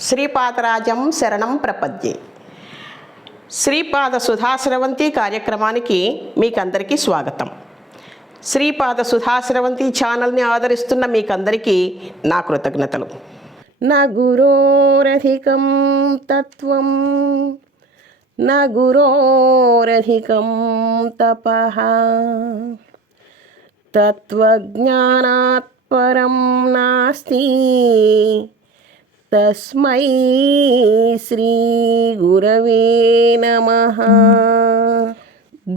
శ్రీపాదరాజం శరణం ప్రపద్యే. శ్రీపాద సుధాస్రవంతి కార్యక్రమానికి మీకందరికీ స్వాగతం. శ్రీపాద సుధాస్రవంతి ఛానల్ని ఆదరిస్తున్న మీకందరికీ నా కృతజ్ఞతలు. నా గురోరధికం తత్వం నా గురోరధికం తపః తత్వజ్ఞానాత్ పరం నాస్తి తస్మై శ్రీ గురవే నమః.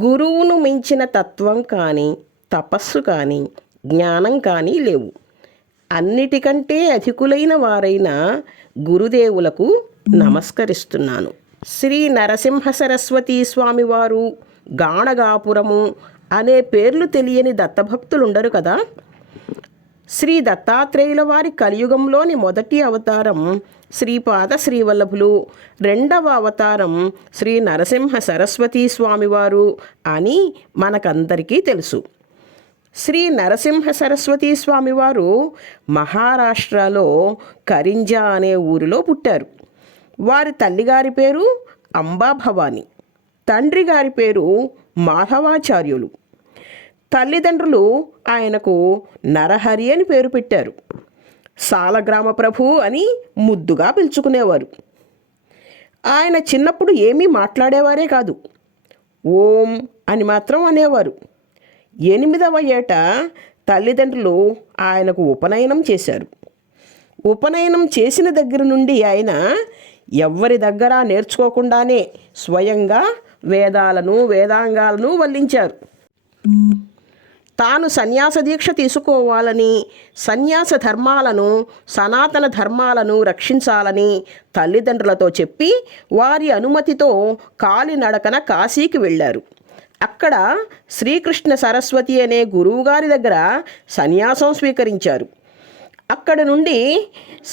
గురువును మించిన తత్వం కానీ తపస్సు కానీ జ్ఞానం కానీ లేవు. అన్నిటికంటే అధికులైన వారైన గురుదేవులకు నమస్కరిస్తున్నాను. శ్రీ నరసింహ సరస్వతీ స్వామివారు, గాణగాపురము అనే పేర్లు తెలియని దత్తభక్తులుండరు కదా. శ్రీ దత్తాత్రేయుల వారి కలియుగంలోని మొదటి అవతారం శ్రీపాద శ్రీవల్లభులు, రెండవ అవతారం శ్రీ నరసింహ సరస్వతీ స్వామివారు అని మనకందరికీ తెలుసు. శ్రీ నరసింహ సరస్వతీ స్వామివారు మహారాష్ట్రలో కరింజా అనే ఊరిలో పుట్టారు. వారి తల్లిగారి పేరు అంబాభవాని, తండ్రి గారి పేరు మాధవాచార్యులు. తల్లిదండ్రులు ఆయనకు నరహరి అని పేరు పెట్టారు. సాలగ్రామ ప్రభు అని ముద్దుగా పిలుచుకునేవారు. ఆయన చిన్నప్పుడు ఏమీ మాట్లాడేవారే కాదు, ఓం అని మాత్రం అనేవారు. 8వ ఏట తల్లిదండ్రులు ఆయనకు ఉపనయనం చేశారు. ఉపనయనం చేసిన దగ్గర నుండి ఆయన ఎవ్వరి దగ్గర నేర్చుకోకుండానే స్వయంగా వేదాలను వేదాంగాలను వల్లించారు. తాను సన్యాస దీక్ష తీసుకోవాలని, సన్యాస ధర్మాలను సనాతన ధర్మాలను రక్షించాలని తల్లిదండ్రులతో చెప్పి వారి అనుమతితో కాలినడకన కాశీకి వెళ్ళారు. అక్కడ శ్రీకృష్ణ సరస్వతి అనే గురువుగారి దగ్గర సన్యాసం స్వీకరించారు. అక్కడ నుండి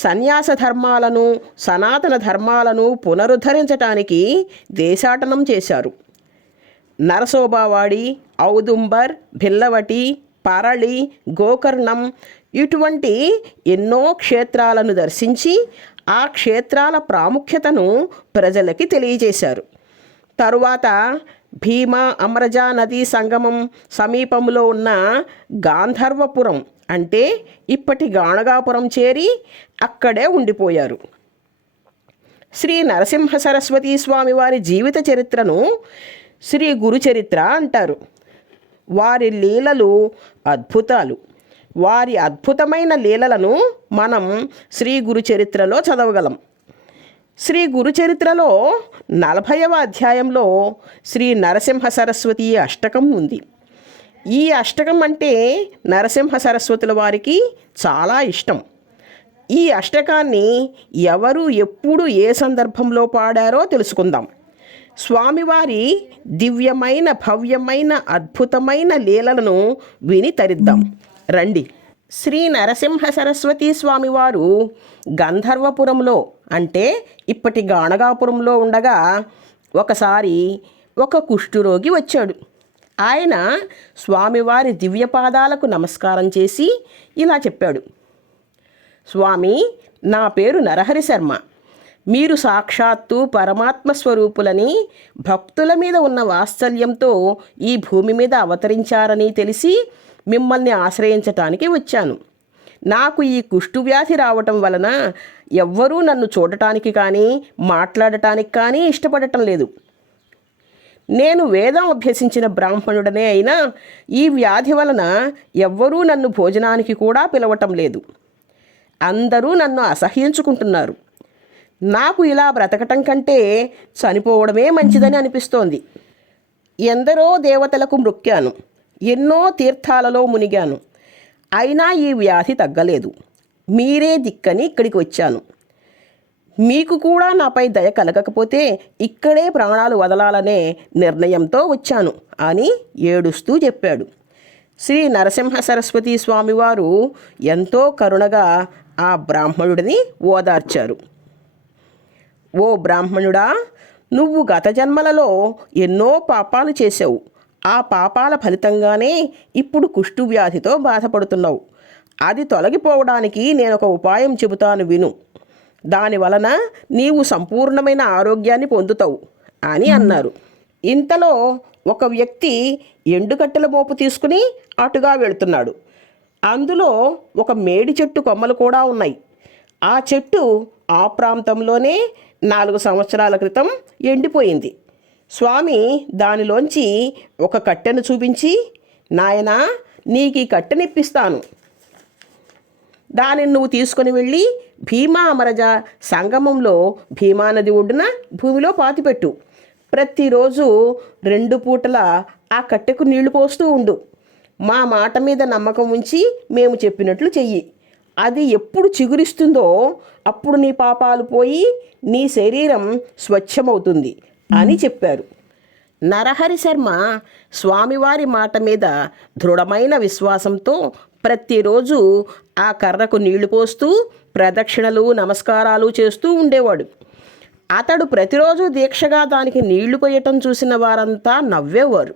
సన్యాస ధర్మాలను సనాతన ధర్మాలను పునరుద్ధరించటానికి దేశాటనం చేశారు. నరసోబావాడి, ఔదుంబర్, భిల్లవటి, పరళి, గోకర్ణం ఇటువంటి ఎన్నో క్షేత్రాలను దర్శించి ఆ క్షేత్రాల ప్రాముఖ్యతను ప్రజలకి తెలియజేశారు. తరువాత భీమా అమరజా నదీ సంగమం సమీపంలో ఉన్న గాంధర్వపురం అంటే ఇప్పటి గాణగాపురం చేరి అక్కడే ఉండిపోయారు. శ్రీ నరసింహ సరస్వతీ స్వామి వారి జీవిత చరిత్రను శ్రీ గురు చరిత్ర అంటారు. వారి లీలలు అద్భుతాలు. వారి అద్భుతమైన లీలలను మనం శ్రీ గురు చరిత్రలో చదవగలం. శ్రీ గురు చరిత్రలో 40వ అధ్యాయంలో శ్రీ నరసింహ సరస్వతి అష్టకం ఉంది. ఈ అష్టకం అంటే నరసింహ సరస్వతుల వారికి చాలా ఇష్టం. ఈ అష్టకాన్ని ఎవరు ఎప్పుడు ఏ సందర్భంలో పాడారో తెలుసుకుందాం. స్వామివారి దివ్యమైన భవ్యమైన అద్భుతమైన లీలలను విని తరిద్దాం రండి. శ్రీ నరసింహ సరస్వతీ స్వామివారు గంధర్వపురంలో అంటే ఇప్పటి గాణగాపురంలో ఉండగా ఒకసారి ఒక కుష్ఠురోగి వచ్చాడు. ఆయన స్వామివారి దివ్యపాదాలకు నమస్కారం చేసి ఇలా చెప్పాడు, స్వామి, నా పేరు నరహరి శర్మ. మీరు సాక్షాత్తు పరమాత్మ స్వరూపులని, భక్తుల మీద ఉన్న వాత్సల్యంతో ఈ భూమి మీద అవతరించారని తెలిసి మిమ్మల్ని ఆశ్రయించటానికి వచ్చాను. నాకు ఈ కుష్ఠువ్యాధి రావటం వలన ఎవ్వరూ నన్ను చూడటానికి కానీ మాట్లాడటానికి కానీ ఇష్టపడటం లేదు. నేను వేదం అభ్యసించిన బ్రాహ్మణుడనే అయినా ఈ వ్యాధి వలన ఎవ్వరూ నన్ను భోజనానికి కూడా పిలవటం లేదు. అందరూ నన్ను అసహ్యించుకుంటున్నారు. నాకు ఇలా బ్రతకటం కంటే చనిపోవడమే మంచిదని అనిపిస్తోంది. ఎందరో దేవతలకు మొక్కాను, ఎన్నో తీర్థాలలో మునిగాను, అయినా ఈ వ్యాధి తగ్గలేదు. మీరే దిక్కని ఇక్కడికి వచ్చాను. మీకు కూడా నాపై దయ కలగకపోతే ఇక్కడే ప్రాణాలు వదలాలనే నిర్ణయంతో వచ్చాను అని ఏడుస్తూ చెప్పాడు. శ్రీ నరసింహ సరస్వతీ స్వామివారు ఎంతో కరుణగా ఆ బ్రాహ్మణుడిని ఓదార్చారు. ఓ బ్రాహ్మణుడా, నువ్వు గత జన్మలలో ఎన్నో పాపాలు చేశావు. ఆ పాపాల ఫలితంగానే ఇప్పుడు కుష్ఠువ్యాధితో బాధపడుతున్నావు. అది తొలగిపోవడానికి నేను ఒక ఉపాయం చెబుతాను విను దానివలన నీవు సంపూర్ణమైన ఆరోగ్యాన్ని పొందుతావు అని అన్నారు. ఇంతలో ఒక వ్యక్తి ఎండుకట్టెల మోపు తీసుకుని అటుగా వెళుతున్నాడు. అందులో ఒక మేడి చెట్టు కొమ్మలు కూడా ఉన్నాయి. ఆ చెట్టు ఆ ప్రాంతంలోనే 4 సంవత్సరాల క్రితం ఎండిపోయింది. స్వామి దానిలోంచి ఒక కట్టెను చూపించి, నాయనా, నీకు ఈ కట్టెనిప్పిస్తాను, దానిని నువ్వు తీసుకొని వెళ్ళి భీమా అమరజ సంగమంలో భీమానది ఒడ్డున భూమిలో పాతిపెట్టు. ప్రతిరోజు 2 పూటల ఆ కట్టెకు నీళ్లు పోస్తూ ఉండు. మా మాట మీద నమ్మకం ఉంచి మేము చెప్పినట్లు చెయ్యి. అది ఎప్పుడు చిగురిస్తుందో అప్పుడు నీ పాపాలు పోయి నీ శరీరం స్వచ్ఛమవుతుంది అని చెప్పారు. నరహరి శర్మ స్వామివారి మాట మీద దృఢమైన విశ్వాసంతో ప్రతిరోజు ఆ కర్రకు నీళ్లు పోస్తూ ప్రదక్షిణలు నమస్కారాలు చేస్తూ ఉండేవాడు. అతడు ప్రతిరోజు దీక్షగా దానికి నీళ్లు పోయటం చూసిన వారంతా నవ్వేవారు.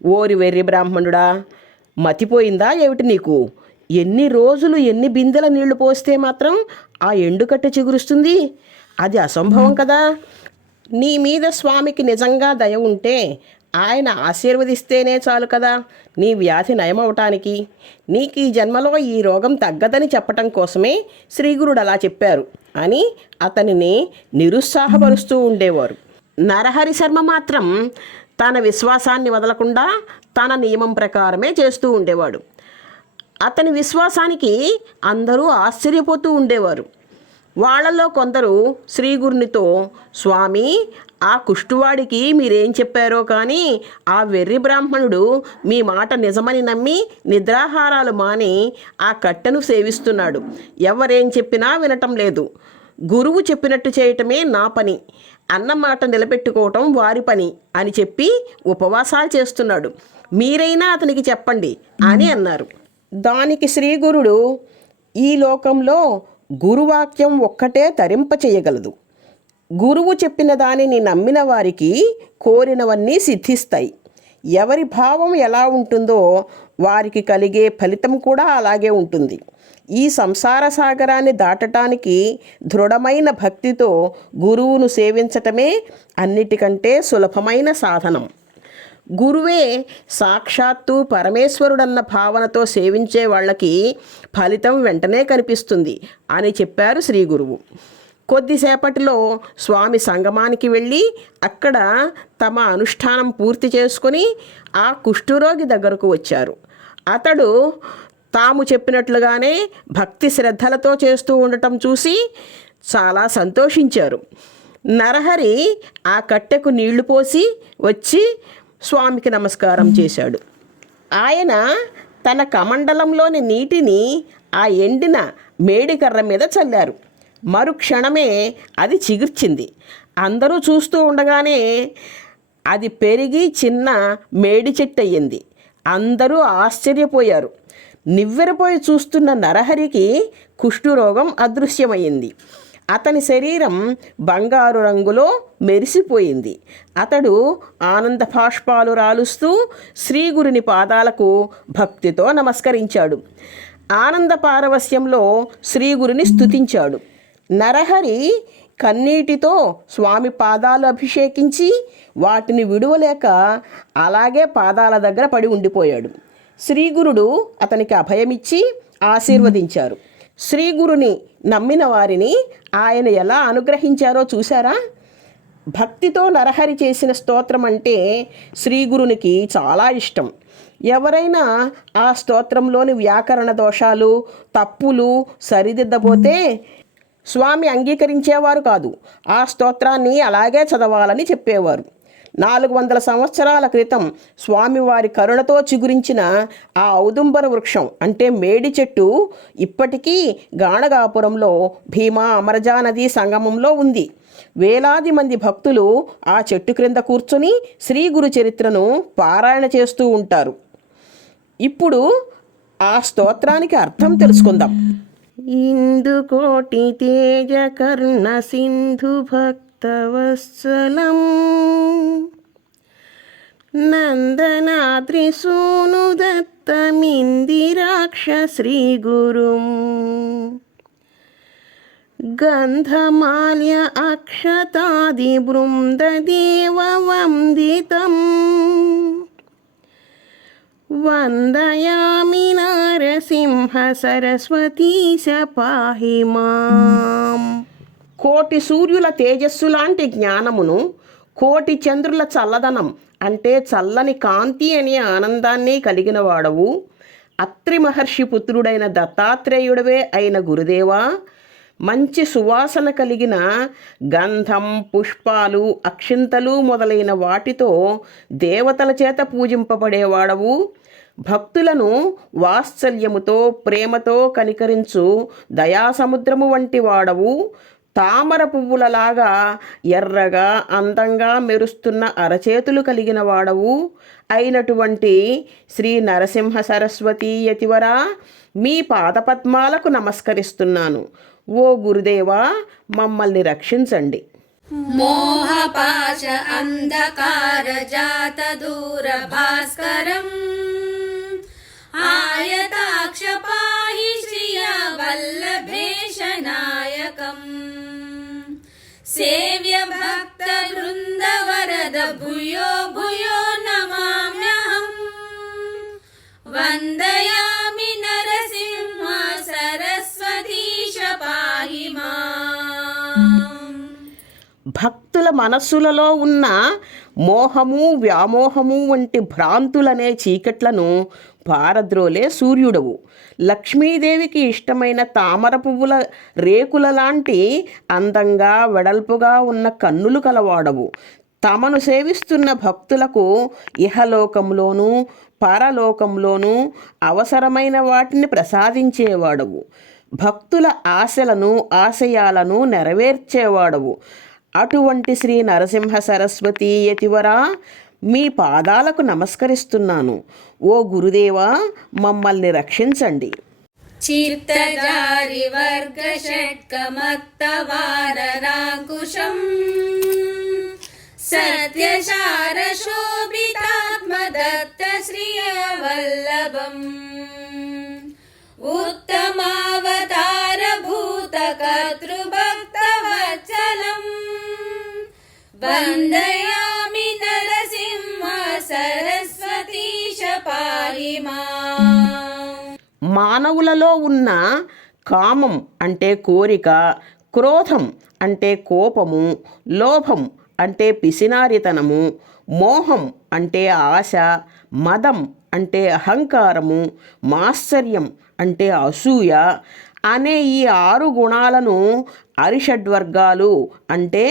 ఓరి వెర్రి బ్రాహ్మణుడా, మతిపోయిందా ఏమిటి నీకు? ఎన్ని రోజులు ఎన్ని బిందెల నీళ్లు పోస్తే మాత్రం ఆ ఎండుకట్టె చిగురుస్తుంది? అది అసంభవం కదా. నీ మీద స్వామికి నిజంగా దయ ఉంటే ఆయన ఆశీర్వదిస్తేనే చాలు కదా నీ వ్యాధి నయమవటానికి. నీకు ఈ జన్మలో ఈ రోగం తగ్గదని చెప్పటం కోసమే శ్రీగురుడు అలా చెప్పారు అని అతనిని నిరుత్సాహపరుస్తూ ఉండేవారు. నరహరి శర్మ మాత్రం తన విశ్వాసాన్ని వదలకుండా తన నియమం ప్రకారమే చేస్తూ ఉండేవాడు. అతని విశ్వాసానికి అందరూ ఆశ్చర్యపోతూ ఉండేవారు. వాళ్ళల్లో కొందరు శ్రీగురునితో, స్వామి, ఆ కుష్టువాడికి మీరేం చెప్పారో కానీ ఆ వెర్రి బ్రాహ్మణుడు మీ మాట నిజమని నమ్మి నిద్రాహారాలు మాని ఆ కట్టెను సేవిస్తున్నాడు. ఎవరేం చెప్పినా వినటం లేదు. గురువు చెప్పినట్టు చేయటమే నా పని, అన్నమాట నిలబెట్టుకోవటం వారి పని అని చెప్పి ఉపవాసాలు చేస్తున్నాడు. మీరైనా అతనికి చెప్పండి అని అన్నారు. దానికి శ్రీగురుడు, ఈ లోకంలో గురువాక్యం ఒక్కటే తరింప చేయగలదు. గురువు చెప్పిన దానిని నమ్మిన వారికి కోరినవన్నీ సిద్ధిస్తాయి. ఎవరి భావం ఎలా ఉంటుందో వారికి కలిగే ఫలితం కూడా అలాగే ఉంటుంది. ఈ సంసార సాగరాన్ని దాటటానికి దృఢమైన భక్తితో గురువును సేవించటమే అన్నిటికంటే సులభమైన సాధనం. గురువే సాక్షాత్తు పరమేశ్వరుడన్న భావనతో సేవించే వాళ్ళకి ఫలితం వెంటనే కనిపిస్తుంది అని చెప్పారు శ్రీ గురువు. కొద్దిసేపటిలో స్వామి సంగమానికి వెళ్ళి అక్కడ తమ అనుష్ఠానం పూర్తి చేసుకొని ఆ కుష్ఠురోగి దగ్గరకు వచ్చారు. అతడు తాము చెప్పినట్లుగానే భక్తి శ్రద్ధలతో చేస్తూ ఉండటం చూసి చాలా సంతోషించారు. నరహరి ఆ కట్టెకు నీళ్లు పోసి వచ్చి స్వామికి నమస్కారం చేశాడు. ఆయన తన కమండలంలోని నీటిని ఆ ఎండిన మేడికర్ర మీద చల్లారు. మరుక్షణమే అది చిగుర్చింది. అందరూ చూస్తూ ఉండగానే అది పెరిగి చిన్న మేడి చెట్టు అయ్యింది. అందరూ ఆశ్చర్యపోయారు. నివ్వెరపోయి చూస్తున్న నరహరికి కుష్ఠురోగం అదృశ్యమైంది. అతని శరీరం బంగారు రంగులో మెరిసిపోయింది. అతడు ఆనంద బాష్పాలు రాలుస్తూ శ్రీగురుని పాదాలకు భక్తితో నమస్కరించాడు. ఆనంద పారవస్యంలో శ్రీగురుని స్తుతించాడు. నరహరి కన్నీటితో స్వామి పాదాలు అభిషేకించి వాటిని విడువలేక అలాగే పాదాల దగ్గర పడి ఉండిపోయాడు. శ్రీగురుడు అతనికి అభయమిచ్చి ఆశీర్వదించారు. శ్రీగురుని నమ్మిన వారిని ఆయన ఎలా అనుగ్రహించారో చూశారా? భక్తితో నరహరి చేసిన స్తోత్రం అంటే శ్రీగురునికి చాలా ఇష్టం. ఎవరైనా ఆ స్తోత్రంలోని వ్యాకరణ దోషాలు, తప్పులు సరిదిద్దబోతే స్వామి అంగీకరించేవారు కాదు. ఆ స్తోత్రాన్ని అలాగే చదవాలని చెప్పేవారు. 400 సంవత్సరాల క్రితం స్వామివారి కరుణతో చిగురించిన ఆ ఔదుంబర వృక్షం అంటే మేడి చెట్టు ఇప్పటికీ గాణగాపురంలో భీమా అమరజా నదీ సంగమంలో ఉంది. వేలాది మంది భక్తులు ఆ చెట్టు క్రింద కూర్చుని శ్రీ గురు చరిత్రను పారాయణ చేస్తూ ఉంటారు. ఇప్పుడు ఆ స్తోత్రానికి అర్థం తెలుసుకుందాం. ఇందుకోటి తేజ కర్ణ సింధు భక్తవత్సలం నందనాద్రి సూను దత్తమిందిరాక్ష శ్రీగురుం గంధమాల్య అక్షతాది బృందదేవ వందితం వందయామి నరసింహ సరస్వతీశ పాహి మాం. కోటి సూర్యుల తేజస్సు లాంటి జ్ఞానమును, కోటి చంద్రుల చల్లదనం అంటే చల్లని కాంతి అనే ఆనందాన్ని కలిగిన వాడవు, అత్రి మహర్షి పుత్రుడైన దత్తాత్రేయుడవే అయిన గురుదేవా, మంచి సువాసన కలిగిన గంధం, పుష్పాలు, అక్షింతలు మొదలైన వాటితో దేవతల చేత పూజింపబడేవాడవు, భక్తులను వాత్సల్యముతో ప్రేమతో కనికరించు దయాసముద్రము వంటి వాడవు, తామర పువ్వులలాగా ఎర్రగా అందంగా మెరుస్తున్న అరచేతులు కలిగిన వాడవు అయినటువంటి శ్రీ నరసింహ సరస్వతీ యతివరా, మీ పాదపద్మాలకు నమస్కరిస్తున్నాను. ఓ గురుదేవా, మమ్మల్ని రక్షించండి. మోహపాశ అంధకార జాత దూర భాస్కరం ఆయతాక్ష పాహి శ్రియ వల్లభేశ నాయకం సేవ్య భక్త బృంద వరద భూయో భూయో నమామ్యహం వందయామి నరసింహ సరస్వతీశ పాహి మాం. భక్తుల మనస్సులలో ఉన్న మోహము, వ్యామోహము వంటి భ్రాంతులనే చీకట్లను పారద్రోలే సూర్యుడవు. లక్ష్మీదేవికి ఇష్టమైన తామర పువ్వుల రేకుల లాంటి అందంగా వెడల్పుగా ఉన్న కన్నులు కలవాడవు. తమను సేవిస్తున్న భక్తులకు ఇహలోకంలోనూ పరలోకంలోనూ అవసరమైన వాటిని ప్రసాదించేవాడవు. భక్తుల ఆశలను ఆశయాలను నెరవేర్చేవాడవు. అటువంటి శ్రీ నరసింహ సరస్వతీ యతివరా, మీ పాదాలకు నమస్కరిస్తున్నాను. ఓ గురుదేవా, మమ్మల్ని రక్షించండి. చిత్తజారి వర్గ షట్కమత్త వారరాంకుశం సత్యశార శోభితాత్మ దత్త శ్రియ వల్లభం ఉత్తమావతార భూత కర్తృభక్త వత్సలం వందయామి నరసింహ సరస్వతీశ పాహి మాం. మానవులలో ఉన్న కామం అంటే కోరిక, క్రోధం అంటే కోపము, లోభం అంటే పిసినారితనము, మోహం అంటే ఆశ, మదం అంటే అహంకారము, మాత్సర్యం అంటే అసూయ అనే ఈ 6 గుణాలను అరిషడ్వర్గాలు అంటే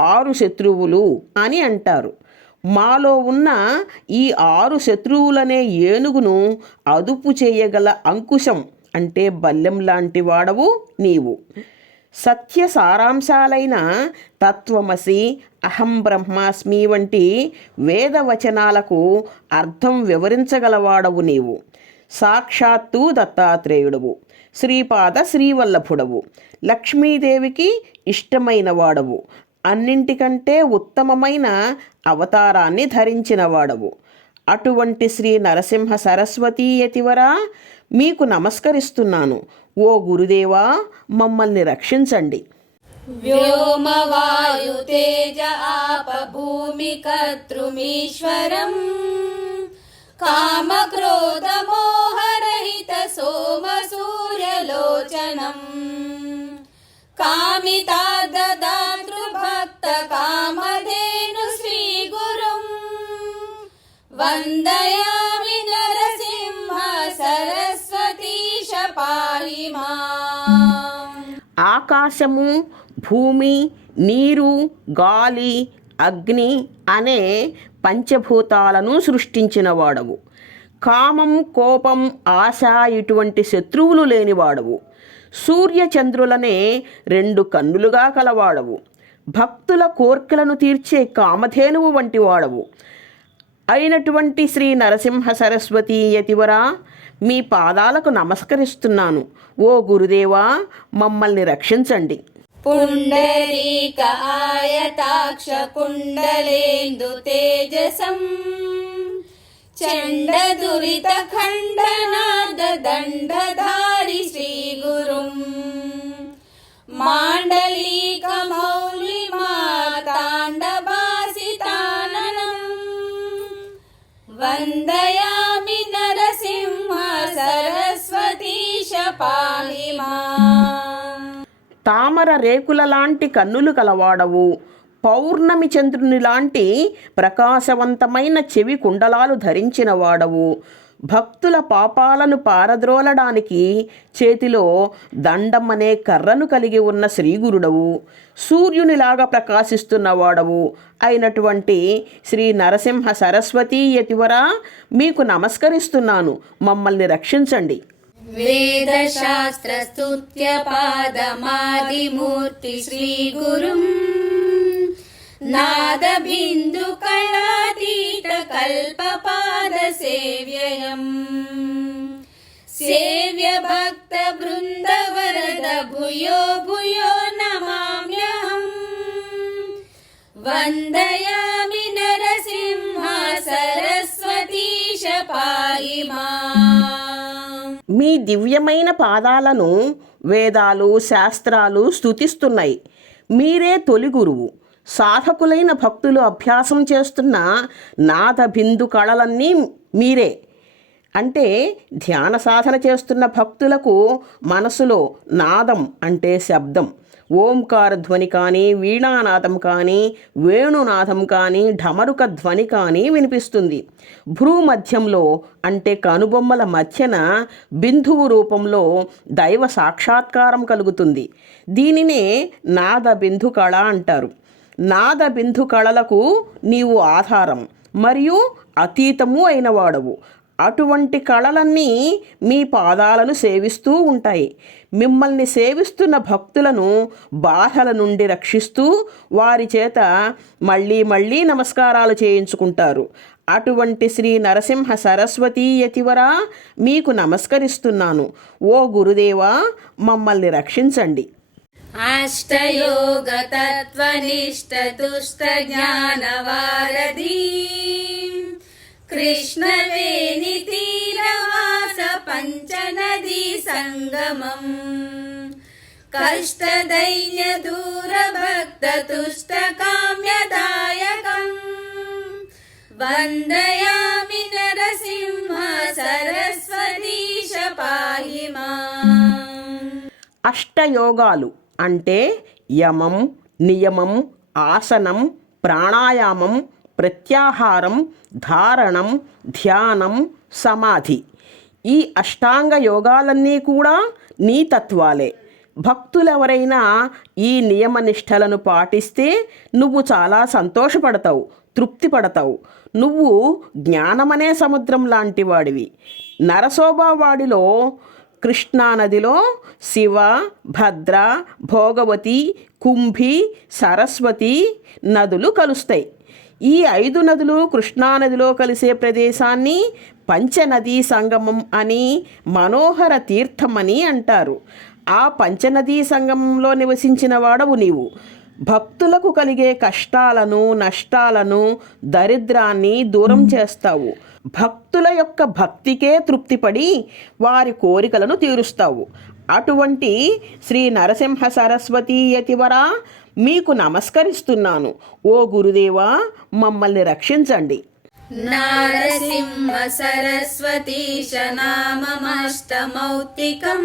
6 శత్రువులు అని అంటారు. మాలో ఉన్న ఈ 6 శత్రువులనే ఏనుగును అదుపు చేయగల అంకుశం అంటే బల్లెం లాంటి వాడవు నీవు. సత్య సారాంశాలైన తత్వమసి, అహం బ్రహ్మాస్మి వంటి వేదవచనాలకు అర్థం వివరించగలవాడవు నీవు. సాక్షాత్తు దత్తాత్రేయుడవు, శ్రీపాద శ్రీవల్లభుడవు, లక్ష్మీదేవికి ఇష్టమైన వాడవు, అన్నింటికంటే ఉత్తమమైన అవతారాన్ని ధరించిన వాడవు. అటువంటి శ్రీ నరసింహ సరస్వతీ యతివరా, మీకు నమస్కరిస్తున్నాను. ఓ గురుదేవా, మమ్మల్ని రక్షించండి. వ్యోమ వాయు తేజ ఆప భూమి కర్తృమీశ్వరం కామ క్రోధ మోహరహిత సోమ సూర్యలోచనం కామితాదాతృ భక్త కామధేను శ్రీ గురుం వందయామి నరసింహ సరస్వతీశ పాహి మాం. ఆకాశము, భూమి, నీరు, గాలి, అగ్ని అనే పంచభూతాలను సృష్టించిన వాడవు. కామం, కోపం, ఆశ ఇటువంటి శత్రువులు లేనివాడవు. సూర్యచంద్రులనే 2 కన్నులుగా కలవాడవు. భక్తుల కోర్కెలను తీర్చే కామధేనువు వంటి వాడవు అయినటువంటి శ్రీ నరసింహ సరస్వతీ యతివరా, మీ పాదాలకు నమస్కరిస్తున్నాను. ఓ గురుదేవా, మమ్మల్ని రక్షించండి. పుండరీక ఆయతాక్ష కుండలేందు తేజసం చండ దురిత ఖండనాద దండధారి శ్రీ గురుం మాణ తామర రేకుల లాంటి కన్నులు కలవాడవు, పౌర్ణమి చంద్రుని లాంటి ప్రకాశవంతమైన చెవి కుండలాలు ధరించిన వాడవు, భక్తుల పాపాలను పారద్రోలడానికి చేతిలో దండం అనే కర్రను కలిగి ఉన్న శ్రీగురుడవు, సూర్యునిలాగా ప్రకాశిస్తున్న వాడవు అయినటువంటి శ్రీ నరసింహ సరస్వతీ యతివరా, మీకు నమస్కరిస్తున్నాను, మమ్మల్ని రక్షించండి. వేదశాస్త్ర స్తుత్య పాదమాదిమూర్తి శ్రీ గురుం నాద బిందు కళాతీత కల్పపాద సేవ్యయం సేవ్య భక్త బృంద వరద భూయో భూయో నమామ్యహం వందయామి నరసింహ సరస్వతీశ పాహి మాం. మీ దివ్యమైన పాదాలను వేదాలు శాస్త్రాలు స్తుతిస్తున్నాయి. మీరే తొలి గురువు. సాధకులైన భక్తులు అభ్యాసం చేస్తున్న నాద బిందు కళలన్నీ మీరే. అంటే ధ్యాన సాధన చేస్తున్న భక్తులకు మనసులో నాదం అంటే శబ్దం, ఓంకార ధ్వని కానీ, వీణానాదం కానీ, వేణునాదం కానీ, ఢమరుక ధ్వని కానీ వినిపిస్తుంది. భ్రూమధ్యంలో అంటే కనుబొమ్మల మధ్యన బిందువు రూపంలో దైవ సాక్షాత్కారం కలుగుతుంది. దీనినే నాద బిందు కళ అంటారు. నాద బిందు కళలకు నీవు ఆధారం మరియు అతీతము అయినవాడవు. అటువంటి కళలన్నీ మీ పాదాలను సేవిస్తూ ఉంటాయి. మిమ్మల్ని సేవిస్తున్న భక్తులను బాధల నుండి రక్షిస్తూ వారి చేత మళ్ళీ మళ్ళీ నమస్కారాలు చేయించుకుంటారు. అటువంటి శ్రీ నరసింహ సరస్వతీ యతివరా, మీకు నమస్కరిస్తున్నాను. ఓ గురుదేవా, మమ్మల్ని రక్షించండి. అష్టయోగ తత్వనిష్ట తుష్ట జ్ఞానవారధి కృష్ణవేణి తీరవాస పంచనదీ సంగమం కష్టదైన్య దూర భక్త తుష్ట కామ్యదాయకం వందయామి నరసింహ సరస్వతీశ పాహి మాం. అష్టయోగాలు అంటే యమం, నియమం, ఆసనం, ప్రాణాయామం, ప్రత్యాహారం, ధారణం, ధ్యానం, సమాధి. ఈ అష్టాంగ యోగాలన్నీ కూడా నీ తత్వాలే. భక్తులెవరైనా ఈ నియమనిష్టలను పాటిస్తే నువ్వు చాలా సంతోషపడతావు, తృప్తి పడతావు. నువ్వు జ్ఞానమనే సముద్రం లాంటి వాడివి. నరసోబావాడిలో కృష్ణానదిలో శివ, భద్ర, భోగవతి, కుంభి, సరస్వతి నదులు కలుస్తాయి. ఈ 5 నదులు కృష్ణానదిలో కలిసే ప్రదేశాన్ని పంచనదీ సంగమం అని, మనోహర తీర్థమని అంటారు. ఆ పంచనదీ సంగమంలో నివసించిన వాడవు నీవు. భక్తులకు కలిగే కష్టాలను, నష్టాలను, దరిద్రాన్ని దూరం చేస్తావు. భక్తుల యొక్క భక్తికే తృప్తిపడి వారి కోరికలను తీరుస్తావు. అటువంటి శ్రీ నరసింహ సరస్వతీ యతివరా, మీకు నమస్కరిస్తున్నాను. ఓ గురుదేవా, మమ్మల్ని రక్షించండి. నారసింహ సరస్వతీశ నామమష్టమౌక్తికం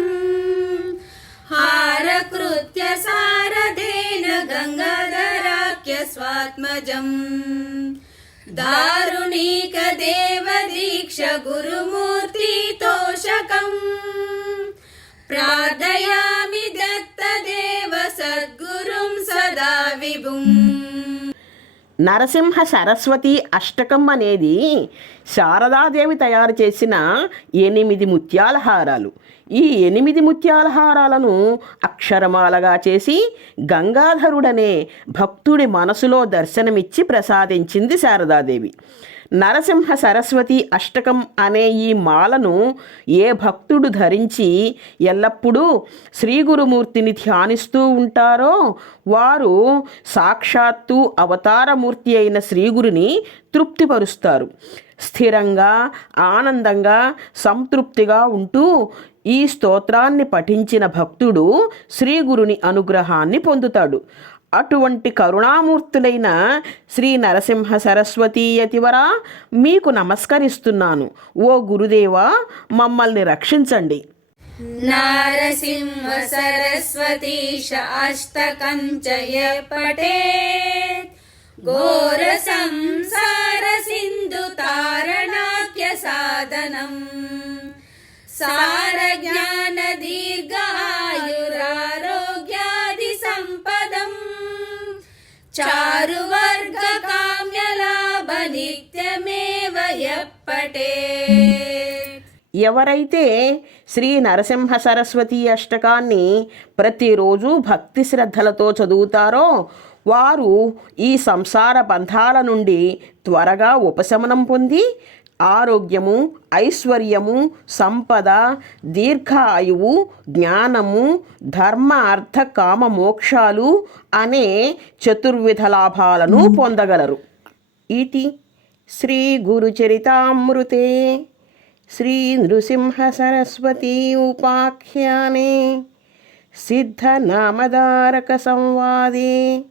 హారకృత్య సారథేన గంగాధరాఖ్య స్వాత్మజం దారుణీక దేవ దీక్ష గురుమూర్తి తోషకం ప్రార్థయామి దత్తదేవ సద్గురుం సదా విభుం. నరసింహ సరస్వతి అష్టకం అనేది శారదాదేవి తయారు చేసిన 8 ముత్యాల హారాలు. ఈ 8 ముత్యాల హారాలను అక్షరమాలగా చేసి గంగాధరుడనే భక్తుడి మనసులో దర్శనమిచ్చి ప్రసాదించింది శారదాదేవి. నరసింహ సరస్వతి అష్టకం అనే ఈ మాలను ఏ భక్తుడు ధరించి ఎల్లప్పుడూ శ్రీ గురుమూర్తిని ధ్యానిస్తూ ఉంటారో వారు సాక్షాత్తు అవతారమూర్తి అయిన శ్రీగురిని తృప్తిపరుస్తారు. స్థిరంగా, ఆనందంగా, సంతృప్తిగా ఉంటూ ఈ స్తోత్రాన్ని పఠించిన భక్తుడు శ్రీగురుని అనుగ్రహాన్ని పొందుతాడు. అటువంటి కరుణామూర్తులైన శ్రీ నరసింహ సరస్వతీ యతివరా, మీకు నమస్కరిస్తున్నాను. ఓ గురుదేవా, మమ్మల్ని రక్షించండి. नारसिंह सरस्वतीश अष्टकं च यः पठेत् घोरसंसार सिन्धु तारणाख्य साधनम् सारज्ञान दीर्घायुरारोग्यादि सम्पदम् चारुवर्ग काम्यलाभ नित्यमेव यः पठेत्. ఎవరైతే శ్రీ నరసింహ సరస్వతి అష్టకాన్ని ప్రతిరోజు భక్తి శ్రద్ధలతో చదువుతారో వారు ఈ సంసార బంధాల నుండి త్వరగా ఉపశమనం పొంది ఆరోగ్యము, ఐశ్వర్యము, సంపద, దీర్ఘాయువు, జ్ఞానము, ధర్మ అర్థ కామ మోక్షాలు అనే చతుర్విధ లాభాలను పొందగలరు. ఇతి శ్రీ గురుచరితామృతే శ్రీ నృసింహ సరస్వతీ ఉపాఖ్యానే సిద్ధనామధారక సంవాదే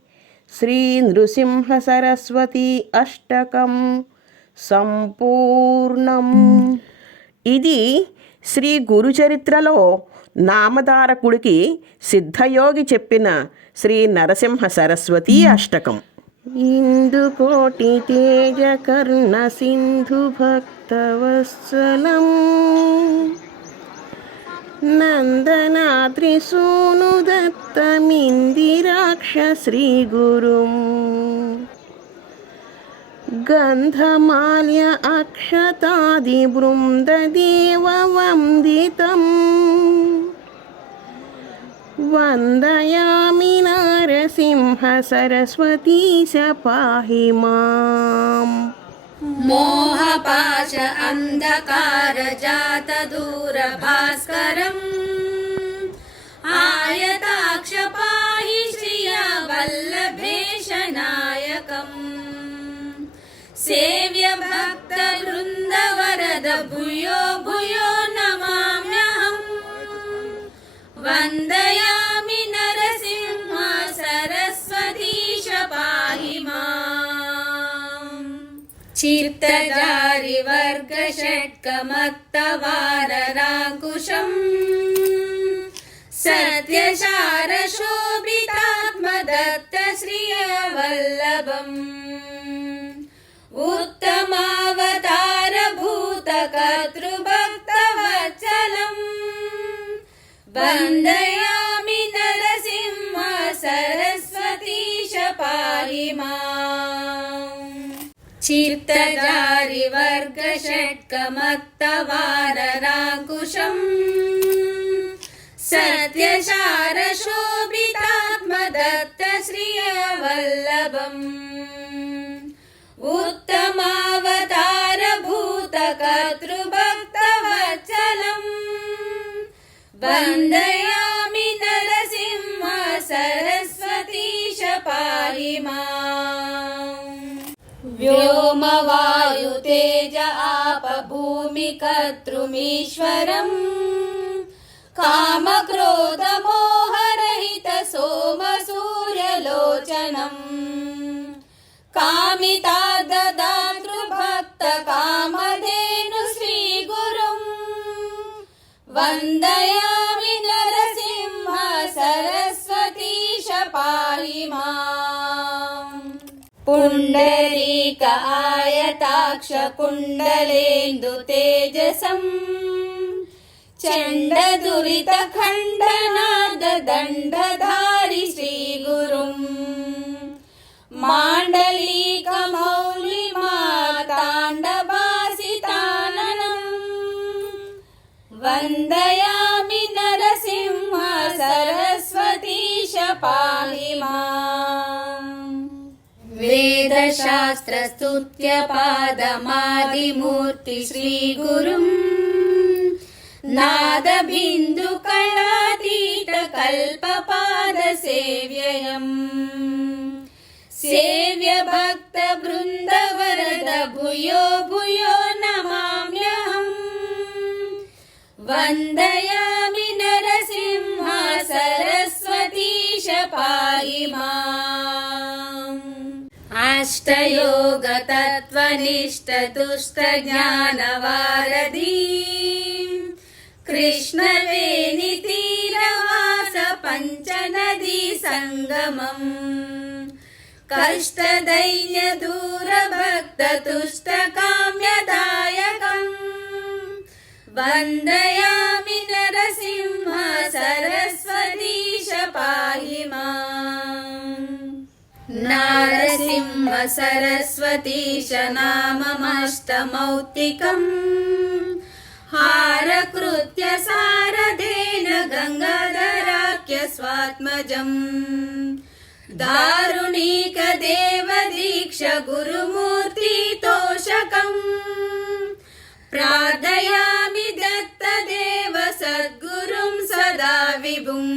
శ్రీ నృసింహ సరస్వతీ అష్టకం సంపూర్ణం. ఇది శ్రీ గురుచరిత్రలో నామధారకుడికి సిద్ధయోగి చెప్పిన శ్రీ నరసింహ సరస్వతీ అష్టకం. ఇందుకోటి తేజ కర్ణ సింధు భక్తవత్సలం నందనాద్రి సూను దత్తమిందిరాక్ష శ్రీ గురుం గంధమాల్య అక్షతాది బృందదేవ వందితం వందయామి నరసింహ సరస్వతీశ పాహి మాం. मोहपाश अंधकार जात दूर भास्करम् आयताक्ष पाहि श्रिया वल्लभेश नायकम् सेव्य भक्त वृंद वरद भूयो भूयो नमाम्यहम् वन्दयामि नरसिंह सरस्वतीश पाहि माम्. चित्तजारि वर्ग षट्कमत्तवारराङ्कुशम् सत्यशार शोभितात्मदत्त श्रियवल्लभम् उत्तमावतार भूतकर्तृभक्तवत्सलम् वन्दयामि नरसिंह सरस्वतीश पाहि माम्. चित्तजारि वर्ग षट्कमत्तवारराङ्कुशम् सत्यशार शोभितात्मदत्त श्रियवल्लभम् उत्तमावतार भूतकर्तृभक्तवत्सलम् वन्दयामि नरसिंह सरस्वतीश पाहि माम्. व्योम वायु तेज आप भूमि कर्तृमीश्वरम् काम क्रोध मोह रहित सोम सूर्यलोचनम् कामितार्धदातृ भक्त कामधेनु श्रीगुरुम् वन्दयामि नरसिंह सरस्वतीश पाहि माम्. पुण्डरीक आयताक्ष कुण्डलेन्दु तेजसम् चण्ड दुरित खण्डनाद दण्डधारि श्रीगुरुम् माण्डलिक मौलिमाताण्डभासिताननम् वन्दयामि नरसिंह सरस्वतीश पाहि माम्. वेदशास्त्रस्तुत्य पादमादिमूर्ति श्रीगुरुम् नादबिन्दु कलातीत कल्पपाद सेव्ययम् सेव्य भक्त वृन्द वरद भूयो भूयो नमाम्यहम् वन्दयामि नरसिंह सरस्वतीश पाहि माम्. अष्टयोग तत्त्वनिष्ठ तुष्ट ज्ञानवारधी కృష్ణవేణి తీరవాస పంచనదీ సంగమం కష్టదైన్య దూర భక్త తుష్ట కామ్యదాయకం వందయామి నరసింహ సరస్వతీశ పాహి మాం నారసింహ సరస్వతీశ నామమష్టమౌక్తికం హారకృత్య సారథేన గంగాధరాఖ్య స్వాత్మజం దారుణీక దేవ దీక్ష గురుమూర్తి తోషకం ప్రార్థయామి దత్తదేవ సద్గురుం సదా విభుం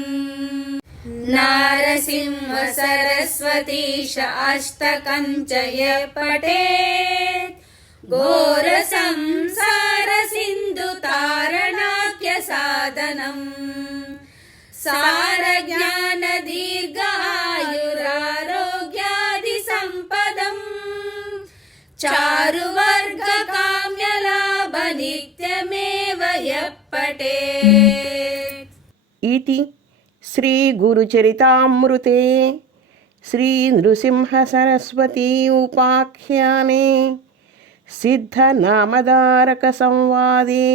నారసింహ సరస్వతీశ అష్టకం చ యః పఠేత్ ఘోర సంసార సింధు తారణాఖ్య సాధనం సార జ్ఞాన దీర్ఘాయురారోగ్యాది సంపదం చారు వర్గ కామ్య లాభ నిత్యమేవ యః పఠేత్. इति श्री गुरुचरितामृते श्री नृसिंह सरस्वती उपाख्याने सिद्धनामधारक संवादे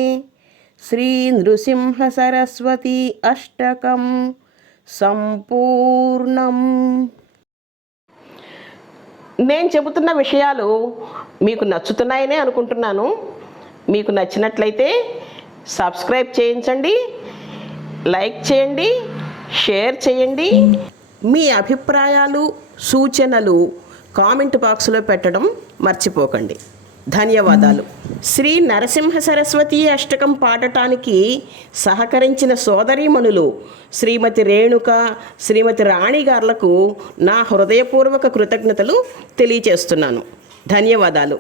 श्री नृसिंह सरस्वती अष्टकं సంపూర్ణం. నేను చెబుతున్న విషయాలు మీకు నచ్చుతున్నాయనే అనుకుంటున్నాను. మీకు నచ్చినట్లయితే సబ్స్క్రైబ్ చేయించండి, లైక్ చేయండి, షేర్ చేయండి. మీ అభిప్రాయాలు సూచనలు కామెంట్ బాక్స్లో పెట్టడం మర్చిపోకండి. ధన్యవాదాలు. శ్రీ నరసింహ సరస్వతి అష్టకం పాడటానికి సహకరించిన సోదరీమణులు శ్రీమతి రేణుక, శ్రీమతి రాణి గార్లకు నా హృదయపూర్వక కృతజ్ఞతలు తెలియచేస్తున్నాను. ధన్యవాదాలు.